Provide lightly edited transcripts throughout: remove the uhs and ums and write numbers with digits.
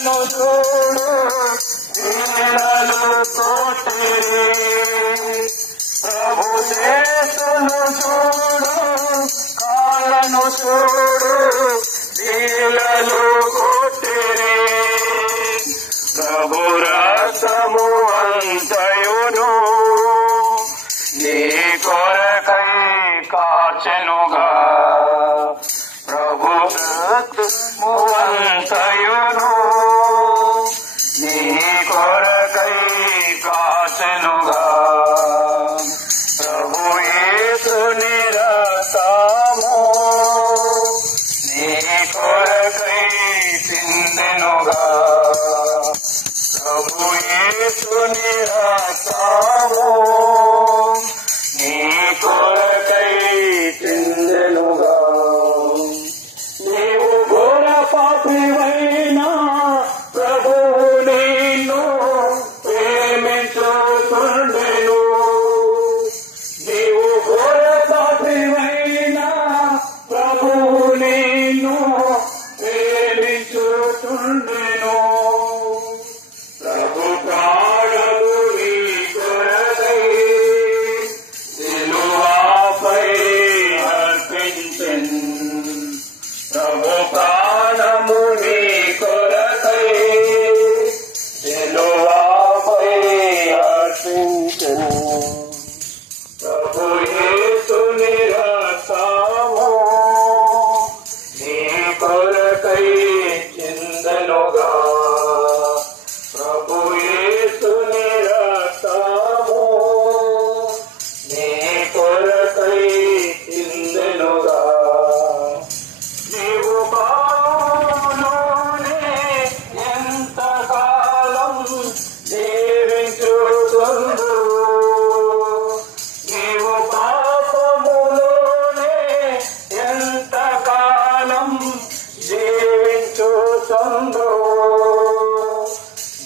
కాళ్ళను చూడు వీళ్ళలు కొట్టిరి. ప్రభు చేతులు చూడు కాళ్ళను చూడు వీళ్ళలు కొట్టిరి. ప్రభు రక్తము అంతయును నీ కొరకై కార్చెనుగా. ప్రభు రక్తము అంతయును నీ కొరకై కార్చెనుగా. ప్రభు యేసుని రక్తము నీ కొరకై చిందెనుగా. ప్రభు యేసుని రక్తము నీ కొరకై చిందెనుగా. నీవు ఘోర పాపివైనా ప్రభువు నిన్ను ప్రేమించుచుండెను. నీవు ఘోర పాపివైనా ప్రభువు నిన్ను ప్రేమించుచుండెను. ప్రభు ప్రాణము నీ కొరకై సిలువపై అర్పించెను. ప్రభు ప్రాణము నీ కొరకై సిలువపై అర్పించెను. ప్రభు యేసుని రక్తము నీ కొరకై చిందెనుగా. ప్రభు యేసుని రక్తము నీ కొరకై చిందెనుగా. నీవు పాపములోనే ఎంతకాలం జీవించుచుందువు. నీవు పాపములోనే ఎంతకాలం జీవించుచుందువు.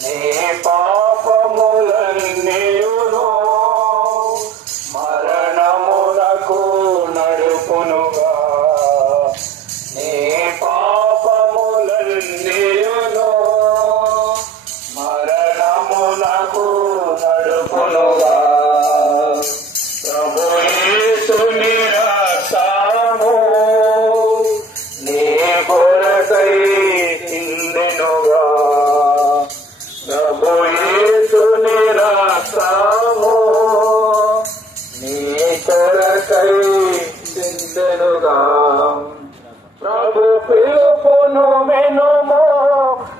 నీ పాపములన్నీయును మరణమునకు నడుపునుగా. నీ పాపములన్నీయును మరణమునకు నడుపునుగా. ప్రభు యేసుని రక్తము నీ కొరకై చిందెనుగా. ప్రభు యేసుని రక్తము నీ కొరకై చిందెనుగా. ప్రభు పిలుపును వినుము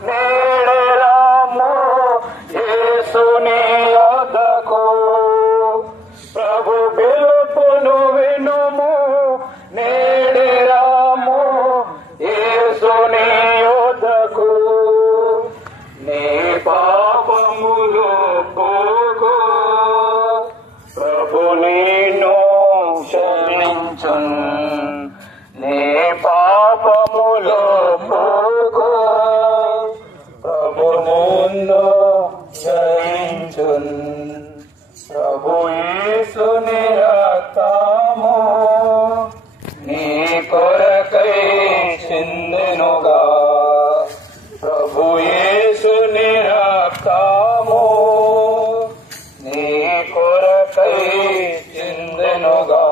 నేడెరాము యేసుని యొద్దకు. ప్రభు పిలుపును వినుము నేడెరాము యేసుని యొద్దకు. నీ పాపములు పోగు ప్రభు నిన్ను క్షమించును. నీ పాపములు పోగు ప్రభు నిన్ను క్షమించును. ప్రభు యేసుని రక్తము నీ కొరకై చిందెనుగా. ప్రభు యేసుని రక్తము నీ కొరకై చిందెనుగా.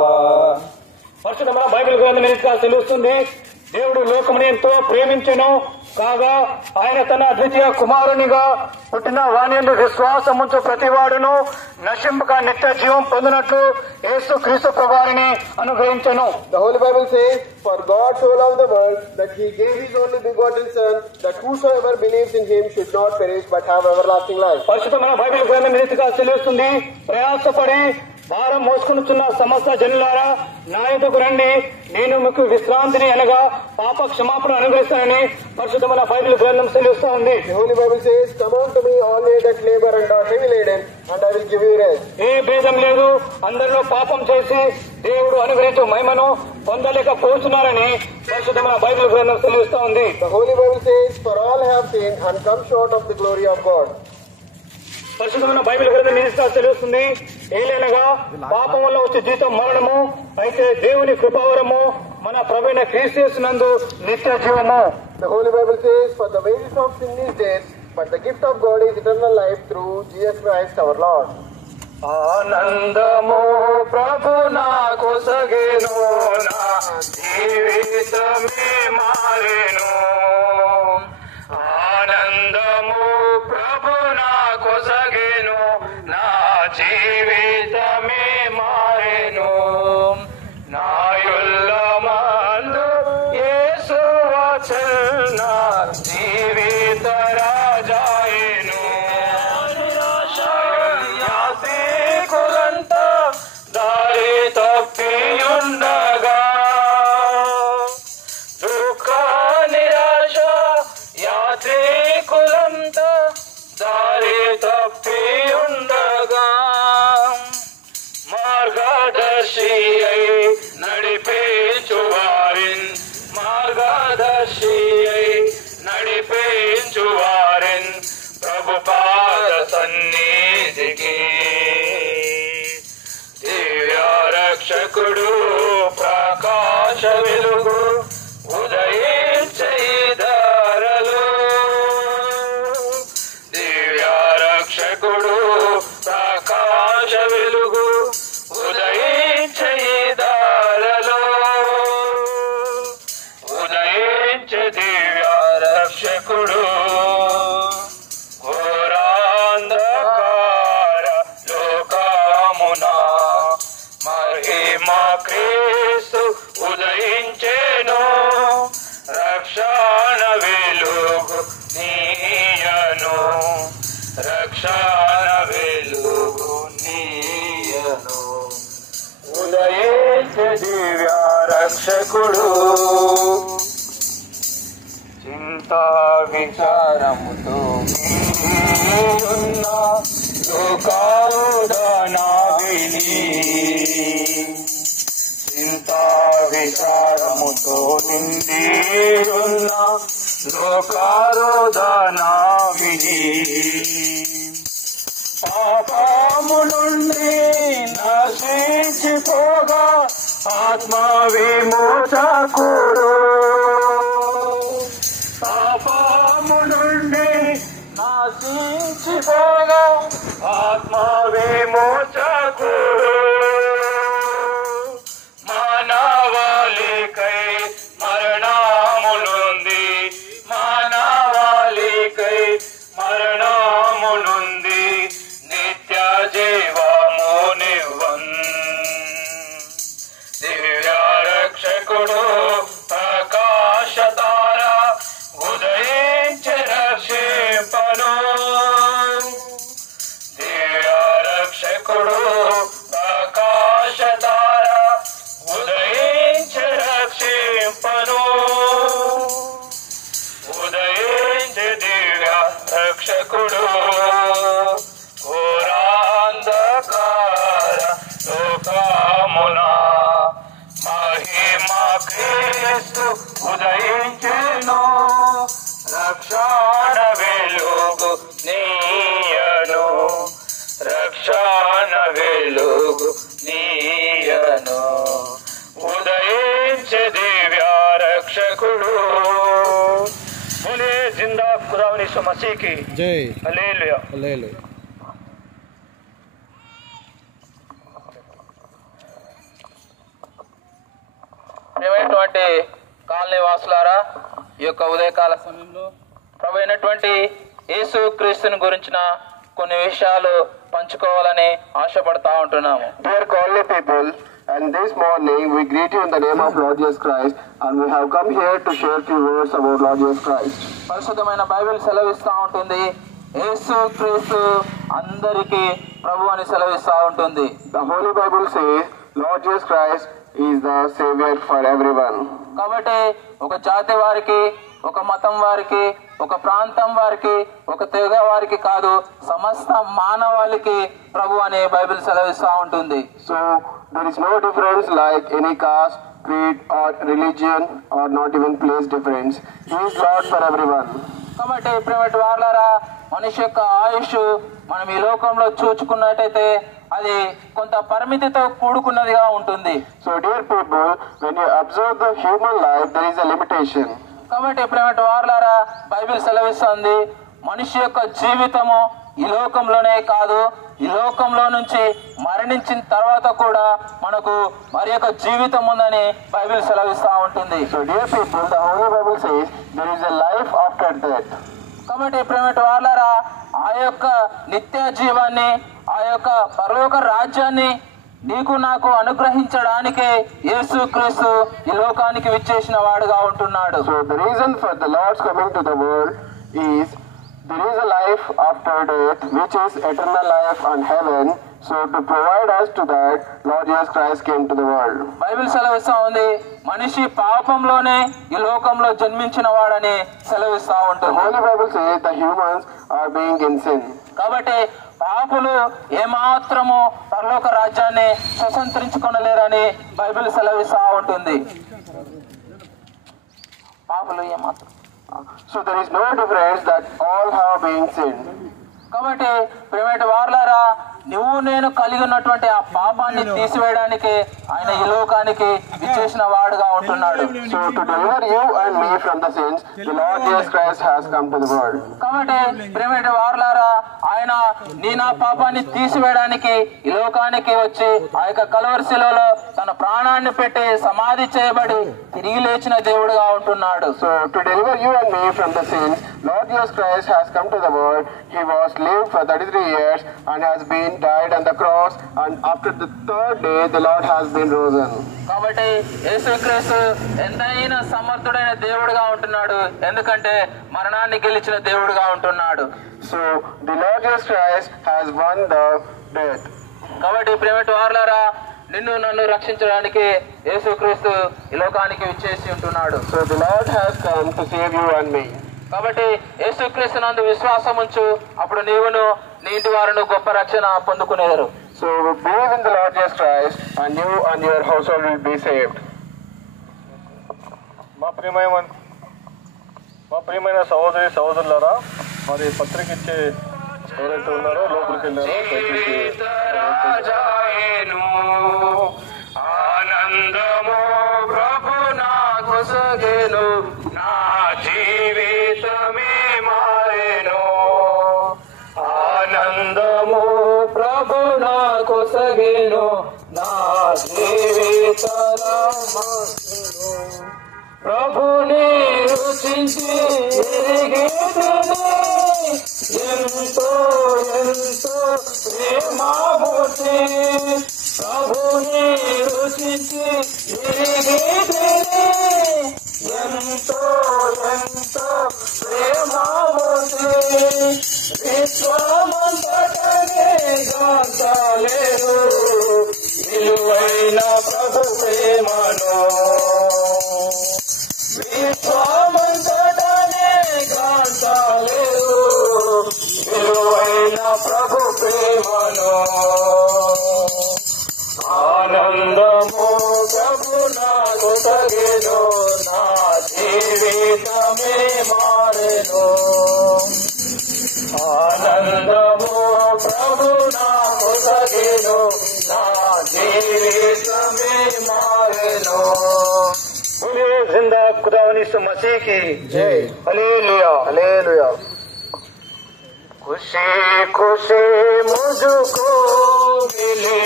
పరిశుద్ధమైన బైబిల్ గ్రంథం ఇంకా తెలుస్తుంది. దేవుడు లోకముని ఎంతో ప్రేమించెను కాగా ఆయన తన అద్వితీయ కుమారునిగా పుట్టిన వాణియందు విశ్వాసం ఉంచు ప్రతివాడును నశింపక నిత్య జీవం పొందినట్లు యేసు క్రీస్తు ప్రభువారిని అనుగ్రహించెను. The Holy Bible says, "For God so loved the world that He gave His only begotten Son, that whosoever believes in Him should not perish but have everlasting life." పరిశుద్ధమైన బైబిల్ గ్రంథం రీతిగా తెలుస్తుంది. ప్రయాసపడి భారం మోసుకునిచున్న సమస్త జనులారా నా యొద్దకు రండి, నేను మీకు విశ్రాంతిని అనగా పాప క్షమాపణ అనుగ్రహిస్తానని పరిశుద్ధమైన బైబిల్ గ్రంథం తెలుస్తూ ఉంది. The Holy Bible says, "Come unto me all ye that labor and are heavy laden, and I will give you rest." ఏ భేదం లేదు. అందరిలో పాపం చేసి దేవుడు అనుగ్రహించే మహిమను పొందలేకపోతున్నారని పరిశుద్ధమైన బైబిల్ గ్రంథం తెలుస్తూ ఉంది. The Holy Bible says, "For all have sinned and come short of the glory of God." పరిశుద్ధమైన బైబిల్ గ్రంథం నిజంగా తెలుస్తుంది. ఏలైనగా పాపం వల్ల వచ్చే జీతం మరణము, అయితే దేవుని కృపావరము మన ప్రభువైన క్రీస్తు యేసు నందు నిత్య జీవము. The Holy Bible says, "For the wages of sin is death, but the gift of God is eternal life through Jesus Christ our Lord." ఆనందము ప్రభు నాకు సగెను, నా జీవితమే మారెను. ఆనందము ప్రభు నాకు సగెను, నా జీవితమే మారెను. నాయుల్లమందు యేసు వచ్చెను, నా జీవిత రాజాయెను. యాత్రికులంతా దారి తప్పియుండగా, దుఃఖ నిరాశ యాత్రికులంతా దారి తప్పియుండగా, మార్గదర్శి అయి నడిపించువారిన్, మార్గదర్శి అయి నడిపించువారిన్ ప్రభు పాద సన్నిధికి. దివ్య రక్షకుడు ప్రకాశ వెలుగు ఉదయించే ధరలు, దివ్య రక్షకుడు ప్రకాశ వెలుగు ఉదయించే ధరలు, ఉదయించే దివ్య రక్షకుడు. ఘోరాంధకార లోకమున మహిమా క్రీస్తు ఉదయించెను, రక్షణ వెలుగు నీయను, రక్షణ వెలుగు నీయను. ఉదయించే దివ్య రక్షకుడు. చింతా విచారముతో ఉన్న లోకారుడనా విని, చింతా విచారముతో నిండి ఉన్న లోకారుడనా విని, పాపము నుండి నశించిపోగా ఆత్మ విమోచకుడు, పాపము నుండి నశించిపోగా ఆత్మ విమోచకుడు, మానవాళికై మరణములుంది, మానవాళికై మరణములుంది, నిత్య జీవమునివ్వన్. దివ్య రక్షకుడు ప్రకాశ తార ఉదయించి రక్షింపను, దివ్య రక్షకుడు ప్రకాశ తార ఉదయించి రక్షింపను, ఉదయించి దివ్య రక్షకుడు. ఘోరాంధకార లోకమున మహిమా క్రీస్తు ఉదయించెను, రక్షణ వెలుగు నీయను, రక్షణ వెలుగు నీయను. ఉదయించే దివ్య రక్షకుడు. బోలే జిందా ఖుదావని యీశు మసీహ్ కి జై. హల్లెలూయా, హల్లెలూయా. ప్రియమైనటువంటి కాలనీ వాసులారా, ఈ యొక్క ఉదయకాల సమయంలో ప్రభు అయినటువంటి యేసు క్రీస్తుని గురించిన కొన్ని విషయాలు పంచుకోవాలని ఆశపడతా ఉంటున్నాము. Dear colony people, and this morning we greet you in the name of Lord Jesus Christ, and we have come here to share few words about Lord Jesus Christ. పరిశుద్ధమైన బైబిల్ సెలవిస్తూ ఉంటుంది, యేసు క్రీస్తు అందరికీ ప్రభు అని సెలవిస్తూ ఉంటుంది. The Holy Bible says Lord Jesus Christ is the Savior for everyone. కాబట్టి ఒక జాతి వారికి, ఒక మతం వారికి, ఒక ప్రాంతం వారికి, ఒక తెగ వారికి కాదు, సమస్త మానవాళికి ప్రభు అనే బైబిల్ సెలవిస్తూ ఉంటుంది. So there is no difference like any caste, creed or religion, or not even place difference. He is Lord for everyone. కాబట్టి ప్రియమైన వారలారా, మనిషి యొక్క ఆయుష్ మనం ఈ లోకంలో చూచుకున్నట్టయితే అది కొంత పరిమితితో కూడుకున్నదిగా ఉంటుంది. So dear people, when you observe the human life, there is a limitation. కాబట్టి ఎప్పుడేమంటే వారులారా బైబిల్ సెలవిస్తుంది మనిషి యొక్క జీవితము ఈ లోకంలోనే కాదు, ఈ లోకంలో నుంచి మరణించిన తర్వాత కూడా మనకు మరి యొక్క జీవితం ఉందని బైబిల్ సెలవిస్తూ ఉంటుంది. So dear people, the Holy Bible says there is a life after death. కాబట్టి ఎప్పుడేమంటే వారులారా ఆ యొక్క నిత్య జీవాన్ని, ఆ యొక్క పరలోక రాజ్యాన్ని నీకు నాకు అనుగ్రహించడానికే యేసుక్రీస్తు ఈ లోకానికి విచ్చేసిన వాడుగా ఉంటున్నాడు. So the reason for the Lord's coming to the world is there is a life after death, which is eternal life on heaven. So to provide us to that, Lord Jesus Christ came to the world. Bible సెలవిస్తా ఉంది మనిషి పాపంలోనే ఈ లోకంలో జన్మించిన వాడని సెలవిస్తా The ఉంటుంది. Holy Bible says the humans are being in sin. కాబట్టి పాపులు ఏమాత్రము పరలోక రాజ్యాన్ని స్వతంత్రించుకొనలేరని బైబిల్ సెలవిస్తా ఉంటుంది. పాపులు ఏమాత్రం So there is no difference that all have been sinned. కాబట్టి ప్రియమైన వారులారా నువ్వు నేను కలిగి ఉన్నటువంటి ఆ పాపాన్ని తీసివేయడానికి ఆయన ఈ లోకానికి విచ్చేసిన వాడుగా ఉంటున్నాడు. So to deliver you and me from the sins, the Lord Jesus Christ has come to the world. కాబట్టి ప్రియమైన వారులారా ఆయన నీ నా పాపాన్ని తీసివేయడానికి ఈ లోకానికి వచ్చి ఆ యొక్క కల్వరి శిలువలో తన ప్రాణాన్ని పెట్టి సమాధి చేయబడి తిరిగి లేచిన దేవుడుగా ఉంటున్నాడు. So to deliver you and me from the sins, Lord Jesus Christ has come to the world. He was lived for 33 years and has been died on the cross, and after the third day the Lord has been risen. కాబట్టి యేసుక్రీస్తు ఎంతైనా సమర్థుడైన దేవుడుగా ఉంటున్నాడు, ఎందుకంటే మరణాన్ని గెలిచిన దేవుడుగా ఉంటున్నాడు. So the Lord Jesus Christ has won the death. కాబట్టి ప్రియమైన వారులారా నిన్ను నన్ను రక్షించడానికి యేసుక్రీస్తు ఈ లోకానికి విచ్చేసి ఉంటున్నాడు. So the Lord has come to save you and me. కాబట్టి యేసుక్రీస్తు నందు విశ్వాసం ఉంచు, అప్పుడు నీవును నీ ఇంటి వారును గొప్ప రక్షణ పొందుకునేదారు. So believe in the Lord Jesus Christ and you and your household will be saved. మా ప్రియమైన సహోదరి సహోదరులారా, మరి పత్రిక ఇచ్చే ఎవరైతే ఉన్నారో లోపలికి వెళ్ళారో దయచేసి ఆనందము ప్రభు నాకు సగేను, నా జీవితమే మారేను. ఆనందము ప్రభు నాకు సగేను, నా జీవితమే మారేను. ప్రభుని రుచించి ఎరిగేదనే ఎంతో ఎంతో ప్రేమమూర్తి. ప్రభుని రుచించి ఎరిగేదనే ఎంతో ఎంతో ప్రేమమూర్తి. విశ్వమంతటనే గాంచలేదు విలువైన ప్రభు ప్రేమను. విశ్వమంతటనే గాంచలేదు విలువైన ప్రభు ప్రేమను. ఆనందము ప్రభు నాకు తగెను, నా జీవితమే మారెను. ఆనందము ప్రభు నాకు తగెను, నా జీవితమే మారెను. बोलिए जिंदा खुदावनी से मसीह की जय। Hallelujah Hallelujah. खुशी खुशी मुझको मिले,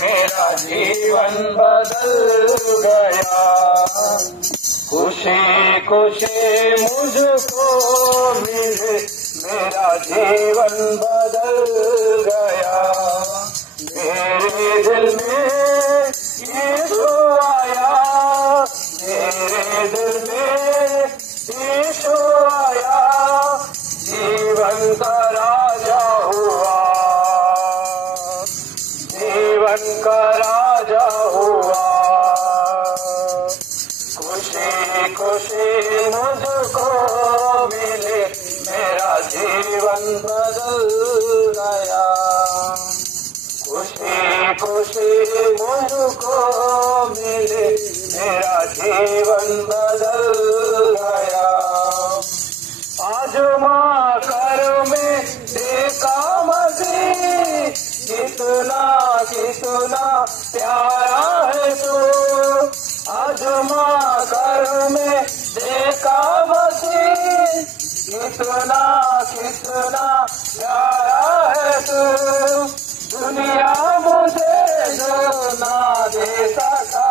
मेरा जीवन बदल गया. खुशी खुशी मुझको मिले, मेरा जीवन बदल गया. मेरे दिल में यीशु आया, मेरे दिल में यीशु आया. जीवन का राजा हुआ, जीवन का राजा हुआ. खुशी खुशी मुझको मिले, मेरा जीवन बदल गया. खुशी खुशी मुझको मिले, मेरा जीवन बदल गया. आजमा कर में देखा मसीह, कितना कितना प्यारा है तू. आजमा कर में देखा कितना कितना प्यारा है तू, दुनिया मुझे जो ना दे सका,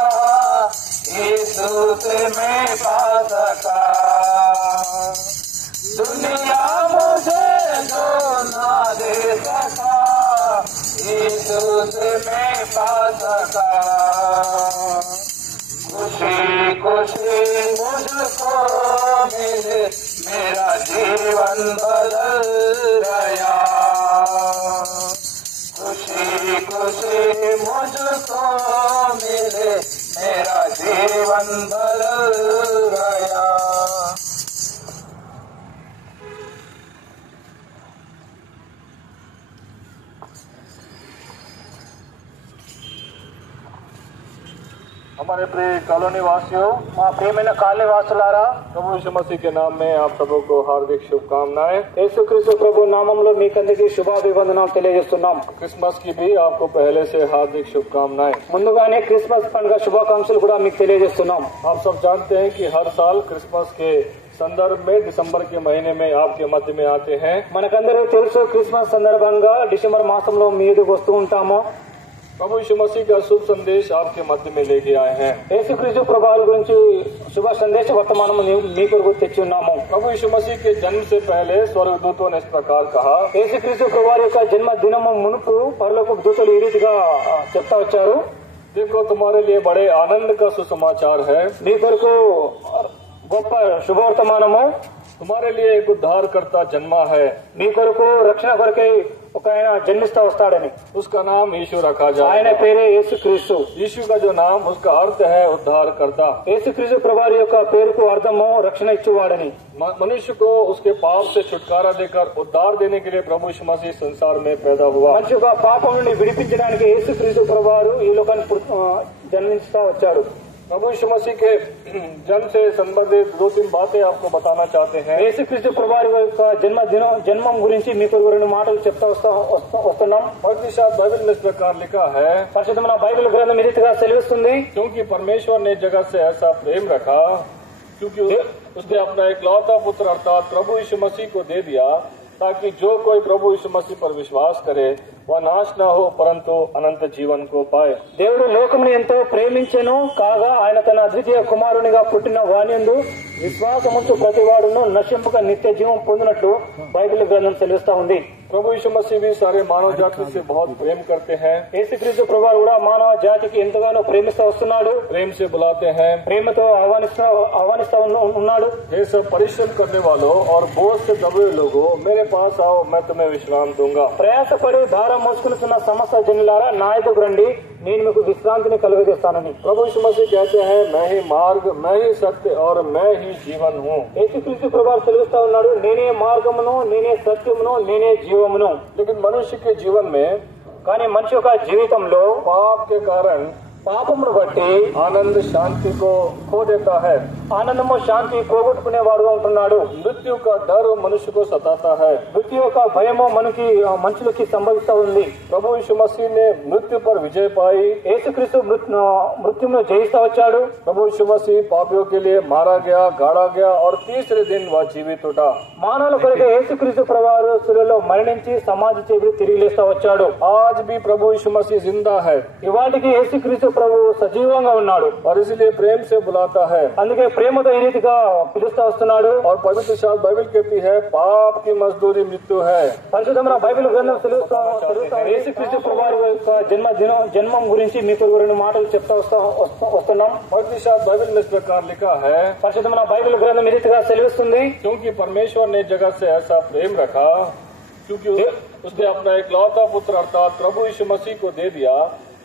यीशु से मैं पा सका। दुनिया मुझे जो ना दे सका, यीशु से मैं पा सका। खुशी खुशी मुझको मिले, मेरा जीवन बदल गया। खुशी खुशी मुझको मिले, मेरा जीवन बदल गया। हमारे प्रिय कॉलोनी वासियों, మా ప్రియమైన కాలనీ వాసులారా, प्रभु यीशु मसीह के नाम में आप सबको हार्दिक शुभकामनाएं। యేసుక్రీస్తు ప్రభు నామంలో మీకందరికీ శుభాభివందనాలు తెలియజేస్తున్నాం. क्रिसमस की भी आपको पहले से हार्दिक शुभकामनाएं। ముందుగానే క్రిస్మస్ పండుగ శుభాకాంక్షలు కూడా మీకు తెలియజేస్తున్నాం. आप सब जानते हैं कि हर साल क्रिसमस के संदर्भ में दिसंबर के महीने में आपके मध्य में आते हैं। మనకందరూ తెలుసు, క్రిస్మస్ సందర్భంగా డిసెంబర్ మాసంలో మీ ఎదుగు వస్తూ ఉంటాము. प्रभु यीशु मसीह का शुभ संदेश आपके मध्य में लेके आए हैं। యేసుక్రీస్తు ప్రభువాల గురించి శుభ సందేశ వర్తమానం మీ కొరకు తెచ్చి ఉన్నాము. प्रभु यीशु मसीह के जन्म से पहले स्वर्गदूतों ने इस प्रकार कहा, యేసుక్రీస్తు ప్రభువారి యొక్క జన్మ దినము మునుపు పరలోక దూతలు ఈ రీతిగా చెప్తా వచ్చారు, देखो तुम्हारे लिए बड़े आनंद का सुसमाचार है, మీ కొరకు గొప్ప శుభవర్తమానము, तुम्हारे लिए एक उद्धारकर्ता जन्मा है, మీ కొరకు రక్షణ కొరకై ఒక ఆయన జన్మిస్తా వస్తాడని. उसका नाम यीशु रखा ఆయన जाए। పేరే యేసుక్రీస్తు. यीशु का जो नाम उसका अर्थ है उद्धारकर्ता। యేసుక్రీస్తు ప్రభువారి యొక్క పేరుకు అర్థము రక్షణ ఇచ్చేవాడని. मनुष्य को उसके पाप से छुटकारा देकर उद्धार देने के लिए प्रभु यीशु मसीह संसार में पैदा हुआ। మనిషి యొక్క పాపం నుండి విడిపించడానికి యేసుక్రీస్తు ప్రభువారు ఈ లోకాన్ని జన్మిస్తా వచ్చాడు. प्रभु यीशु मसीह के जन्म से संबंधित 2-3 बातें आपको बताना चाहते हैं। యేసుక్రీస్తు ప్రభువారి యొక్క జన్మం గురించి మీకు రెండు మాటలు చెప్తా వస్తున్నాం. पवित्र बाइबल में इस प्रकार लिखा है, పరిశుద్ధమైన బైబిల్ గ్రంథం ఈ రీతిగా సెలవిస్తుంది, क्योंकि परमेश्वर ने जगत से ऐसा प्रेम रखा, क्योंकि उसने अपना एकलौता पुत्र अर्थात प्रभु यीशु मसीह को दे दिया, ताकि जो कोई प्रभु यीशु मसीह पर विश्वास करे वह नाश न हो परंतु अनंत जीवन को पाए। దేవుడు లోకమును ఎంతో ప్రేమించెను కాగా ఆయన తన అద్వితీయ కుమారునిగా పుట్టిన వానియందు విశ్వాసముంచు ప్రతివాడును నశింపక నిత్య జీవం పొందినట్లు బైబిల్ గ్రంథం సెలవిస్తా ఉంది. प्रभु यीशु मसीह भी सारे मानव जाति से बहुत प्रेम करते हैं, యేసుక్రీస్తు ప్రభువారు కూడా మానవ జాతికి ఎంతగానో ప్రేమిస్తా వస్తున్నాడు, प्रेम से बुलाते हैं। ప్రేమతో ఆహ్వానిస్తా ఉన్నాడు. हे सब परिश्रम करने वालों और बोझ से दबे लोगों, मेरे पास आओ, मैं तुम्हें विश्राम दूंगा। ప్రయాసపడి భారం మోసుకుంటున్న సమస్త జనులారా నా యొద్దకు రండి, నేను మీకు విశ్రాంతిని కలుగజేస్తానని. प्रभु यीशु मसीह कहते हैं, मैं ही मार्ग, मैं ही सत्य और मैं ही जीवन हूँ। యేసుక్రీస్తు ప్రభువారు సెలవిస్తా ఉన్నాడు, నేనే మార్గమును, నేనే సత్యమును, నేనే జీవమును. लेकिन मनुष्य के जीवन में కానీ మనిషి యొక్క జీవితంలో पाप के कारण పాపమును బట్టి आनंद शांति को खो देता है। ఆనందము శాంతి పోగొట్టుకునేవాడుగా ఉంటున్నాడు. मृत्यु का डर मनुष्य को सताता है। మృత్యు యొక్క భయము మనుషులకి సంభవిస్తా ఉంది. प्रभु यीशु मसीह ने मृत्यु पर विजय पाई। యేసుక్రీస్తు మృత్యును జయిస్తా వచ్చాడు. प्रभु यीशु मसीह पापियों के लिए मारा गया, गाड़ा गया और तीसरे दिन वह जीवित उठा। మానవుల కొరకు యేసుక్రీస్తు ప్రభువారు శిలువలో మరణించి సమాధి చేసి తిరిగి లేస్తా వచ్చాడు. आज भी प्रभु यीशु मसीह जिंदा है ఇవాటికి యేసుక్రీస్తు ప్రభువు సజీవంగా ఉన్నాడు. और इसलिए प्रेम से बुलाता है। అందుకే ప్రేమతో ఈ రీతిగా పిలుస్తా వస్తున్నాడు. और पवित्र शास्त्र बाइबल कहती है, पाप की मजदूरी मृत्यु है। పరిశుద్ధమైన బైబిల్ గ్రంథం సెలవిస్తా యేసుక్రీస్తు ప్రభువారి యొక్క జన్మం గురించి మీకు రెండు మాటలు చెప్తా వస్తున్నాం. पवित्र शास्त्र बाइबल में इस प्रकार लिखा है, పరిశుద్ధమైన బైబిల్ గ్రంథం ఈ రీతిగా సెలవిస్తుంది, क्योंकि परमेश्वर ने जगत से ऐसा प्रेम रखा, क्योंकि उसने अपना एकलौता पुत्र अर्थात प्रभु यीशु मसीह को दे दिया,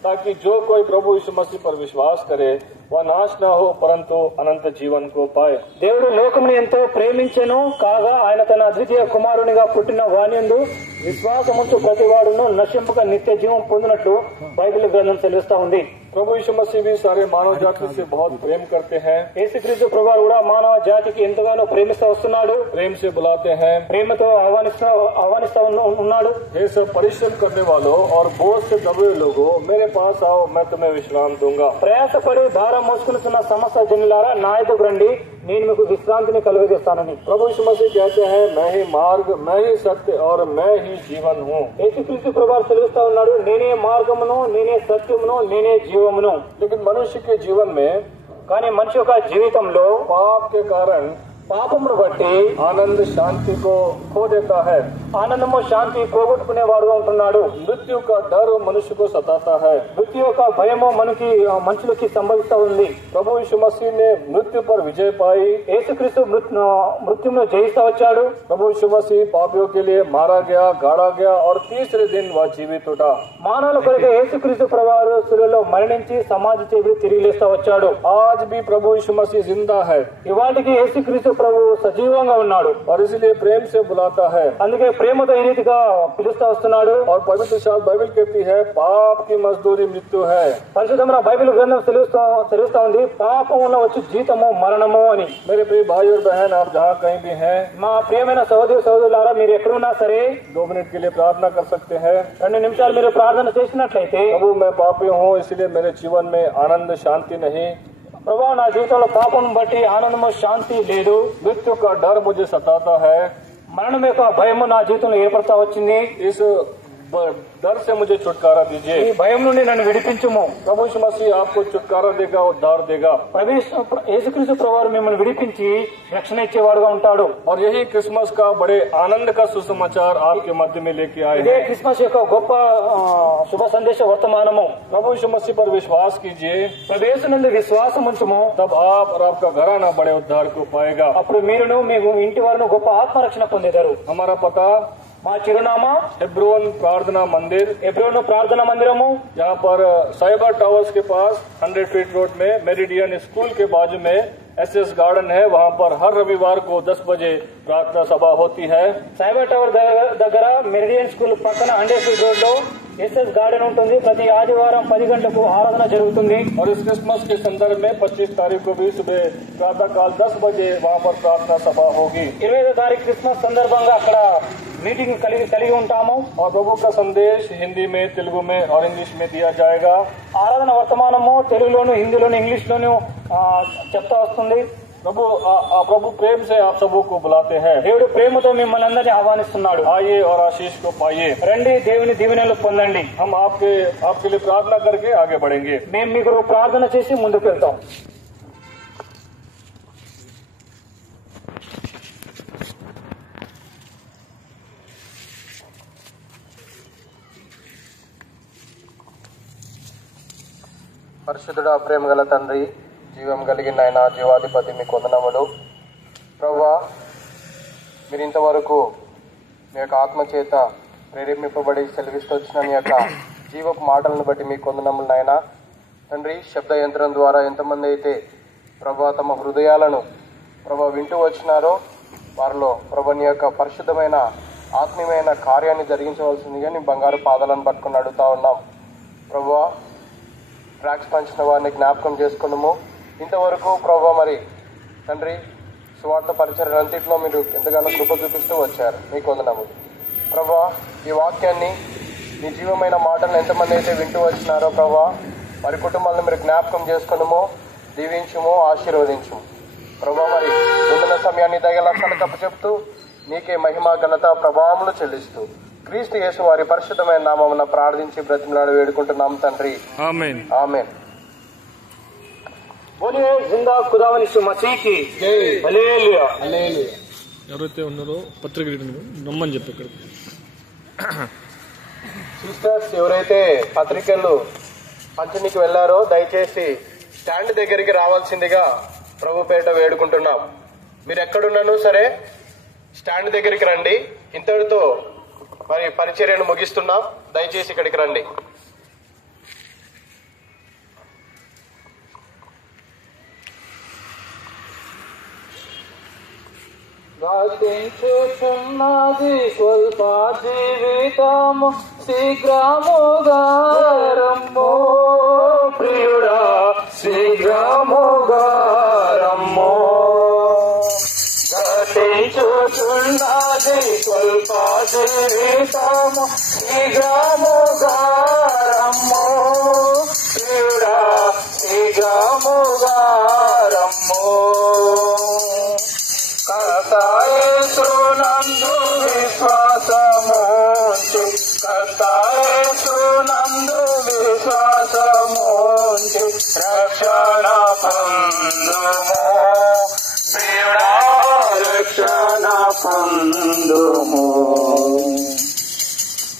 ताकि जो कोई प्रभु यीशु मसीह पर विश्वास करे वह नाश न हो परंतु अनंत जीवन को पाए। దేవుడు లోకమును ఎంతో ప్రేమించెను కాగా ఆయన తన అద్వితీయ కుమారునిగా పుట్టిన వానియందు విశ్వాసముంచు ప్రతివాడును నశింపక నిత్య జీవం పొందినట్లు బైబిల్ గ్రంథం సెలవిస్తా ఉంది. प्रभु यीशु मसीह भी सारे मानव जाति से बहुत प्रेम करते हैं। యేసుక్రీస్తు ప్రభువారు కూడా మానవ జాతికి ఎంతగానో ప్రేమిస్తా వస్తున్నాడు. प्रेम से बुलाते हैं। ప్రేమతో ఆహ్వానిస్తా ఉన్నాడు. हे सब परिश्रम करने वालों और बोझ से दबे लोगों, मेरे पास आओ, मैं तुम्हें विश्राम दूंगा। ప్రయాసపడి భారం మోసుకుంటున్న సమస్త జనులారా నా యొద్దకు రండి, నేను మీకు విశ్రాంతిని కలుగజేస్తానని. प्रभु यीशु मसीह कहते हैं मैं ही मार्ग, मैं ही सत्य और मैं ही जीवन हूँ. యేసుక్రీస్తు ప్రభువు సెలవిస్తా ఉన్నాడు, నేనే మార్గమును, నేనే సత్యమును, నేనే జీవమును. लेकिन मनुष्य के जीवन में కానీ మనిషి యొక్క జీవితంలో पाप के कारण పాపమును బట్టి आनंद शांति को खो देता है. ఆనందము శాంతి పోగొట్టుకునేవాడుగా ఉంటున్నాడు. मृत्यु का डर मनुष्य को सताता है. మృత్యు యొక్క భయము మనుషులకి సంభవిస్తూ ఉంది. प्रभु यीशु मसीह ने मृत्यु पर विजय पाई. యేసుక్రీస్తు మృత్యును జయిస్తా వచ్చాడు. प्रभु यीशु मसीह पापियों के लिए मारा गया, गाड़ा गया और तीसरे दिन वह जीवित उठा. మానవుల కొరకు యేసుక్రీస్తు ప్రభువు శిలువలో మరణించి సమాజ చేసి తిరిగి లేస్తా వచ్చాడు. आज भी प्रभु यीशु मसीह जिंदा है ఇవాటికి యేసుక్రీస్తు ప్రభువు సజీవంగా ఉన్నాడు. और इसलिए प्रेम से बुलाता है. అందుకే ప్రేమతో ఈ రీతిగా పిలుస్తా వస్తున్నాడు. और पवित्र शास्त्र बाइबल कहती है पाप की मजदूरी मृत्यु है. పరిశుద్ధమైన బైబిల్ గ్రంథం తెలుస్తా ఉంది, పాపంలో వచ్చి జీతము మరణము అని. मेरे प्रिय भाई और बहन, आप जहाँ कहीं भी हैं, మా ప్రియమైన సహోదరులారా, మీరు ఎక్కడున్నా సరే 2 मिनट के लिए प्रार्थना कर सकते हैं. 2 నిమిషాలు మీరు ప్రార్థన చేసినట్లయితే, प्रभु मैं पापी हूँ, इसलिए मेरे जीवन में आनंद शांति नहीं. ప్రభువా నా జీవితంలో పాపం బట్టి ఆనందము శాంతి లేదు. मृत्यु का डर मुझे सताता है. మరణం యొక్క భయము నా జీవితంలో ఏర్పడతా వచ్చింది. इस डर से मुझे छुटकारा दीजिए. ఈ భయం నుండి నన్ను విడిపించుము. प्रभु यीशु मसीह आपको छुटकारा देगा, उद्धार देगा. యేసుక్రీస్తు ప్రభువు మిమ్మల్ని విడిపించి రక్షణ ఇచ్చేవాడుగా ఉంటాడు. और यही क्रिसमस का बड़े आनंद का सुसमाचार आपके मध्य में लेके आए ఇదే हैं. క్రిస్మస్ యొక్క గొప్ప శుభ సందేశ వర్తమానము. प्रभु यीशु मसीह पर विश्वास कीजिए, ప్రవేశనందు విశ్వాసం ఉంచుము. तब आप और आपका घराना बड़े उद्धार को पाएगा. అప్పుడు మీరును మీ ఇంటి వారును గొప్ప ఆత్మరక్షణ పొందేదారు. हमारा पता మా చిరునామా हेब्रोन प्रार्थना मंदिर, హెబ్రోను ప్రార్థన మందిరము, यहाँ पर साइबर टावर्स के पास 100 फीट रोड में मेरिडियन स्कूल के बाजू में एसएस गार्डन है. वहाँ पर हर रविवार को 10 बजे प्रार्थना सभा होती है. సైబర్ టవర్ దగ్గర మెరిడియన్ స్కూల్ పక్కన 100 ఫీట్ రోడ్ లో ఎస్ఎస్ గార్డెన్ ఉంటుంది. ప్రతి ఆదివారం 10 గంటలకు ఆరాధన జరుగుతుంది. और इस क्रिसमस के संदर्भ में 25 तारीख को भी सुबह प्रातः काल 10 बजे वहाँ पर प्रार्थना सभा होगी. 25వ తారీఖు క్రిస్మస్ సందర్భంగా అక్కడ మీటింగ్ కలిగి ఉంటాము. और प्रभु का संदेश हिंदी में, तेलुगु में और इंग्लिश में दिया जाएगा. ఆరాధన వర్తమానము తెలుగులోను, హిందీలోను, ఇంగ్లీష్ లోను చెప్తా వస్తుంది. प्रभु प्रेम से आप सबों को बुलाते हैं. దేవుడు ప్రేమతో మిమ్మల్ని అందరినీ ఆహ్వానిస్తున్నాడు. आइए और आशीष को पाइए. రండి, దేవుని దీవెనలు పొందండి. हम आपके लिए प्रार्थना करके आगे बढ़ेंगे. మేము మీకు ప్రార్థన చేసి ముందుకు వెళ్తాం. పరిశుద్ధుడా, ప్రేమ గల తండ్రి, జీవం కలిగిన ఆయన జీవాధిపతి, మీకు వందనములు. ప్రభువా, మీరు ఇంతవరకు మీ యొక్క ఆత్మ చేత ప్రేరేపింపబడి సెలవిస్తూ వచ్చిన మీ యొక్క జీవపు మాటలను బట్టి మీకు వందనములు నాయన. తండ్రి, శబ్ద యంత్రం ద్వారా ఎంతమంది అయితే ప్రభువా తమ హృదయాలను ప్రభువా వింటూ వచ్చినారో వారిలో ప్రభు నీ యొక్క పరిశుద్ధమైన ఆత్మీయమైన కార్యాన్ని జరిగించవలసిందిగా నీ బంగారు పాదాలను పట్టుకుని అడుగుతా ఉన్నాం. ప్రభువా, ట్రాక్స్ పంచిన వారిని జ్ఞాపకం చేసుకున్నాము. ఇంతవరకు ప్రభువా మరి తండ్రి సువార్త పరిచర్య అంతట్లో మీరు ఎంతగానో కృప చూపిస్తూ వచ్చారు, మీకు వందనము. ప్రభువా, ఈ వాక్యాన్ని మీ జీవమైన మాటలను ఎంతమంది అయితే వింటూ వచ్చినారో ప్రభువా వారి కుటుంబాలను మీరు జ్ఞాపకం చేసుకున్నాము, దీవించుము, ఆశీర్వదించుము. ప్రభువా, మరి ముందున్న సమయాన్ని దయగల తప్పు చెప్తూ నీకే మహిమ, ఘనత, ప్రభావములు చెల్లిస్తూ క్రీస్తు యేసు వారి పరిశుద్ధమైన నామమున ప్రార్థించి బ్రతిమలాడి వేడుకుంటున్నాం తండ్రి. ఆమేన్. ఆమేన్. బోలియే జిందా ఖుదావని యీశు మసీహ్కి జై. హల్లెలూయా. ఎవరైతే ఉన్నారో పత్రిక నమ్మని చెప్పి ఇక్కడ సిస్టర్స్ ఎవరైతే పత్రికలు పంచనీకి వెళ్లారో దయచేసి స్టాండ్ దగ్గరికి రావాల్సిందిగా ప్రభు పేట వేడుకుంటున్నాం. మీరు ఎక్కడున్నాను సరే స్టాండ్ దగ్గరికి రండి. ఇంతటితో మరి పరిచర్యను ముగిస్తున్నాం. దయచేసి ఇక్కడికి రండి. గతించుచున్నది స్వల్ప జీవితము, శీఘ్రముగా రమ్మో ప్రియుడా, శీఘ్రముగా రమ్మో. గతించుచున్నది స్వల్ప జీవితము, శీఘ్రముగా రమ్మో ప్రియుడా, శీఘ్రముగా రమ్మో. రక్షణ పొందుము ప్రియుడా రక్షణ పొందుము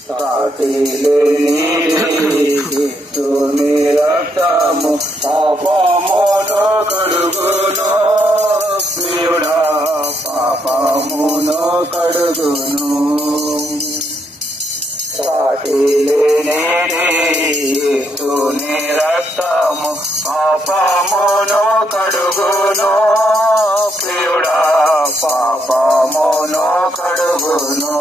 సాటి లేని యేసుని రక్తము పాపమును కడుగును ప్రియుడా పాపమును కడుగును సాటి లేని యేసుని రక్తము పాపమును కడుగును ప్రియుడా పాపమును కడుగును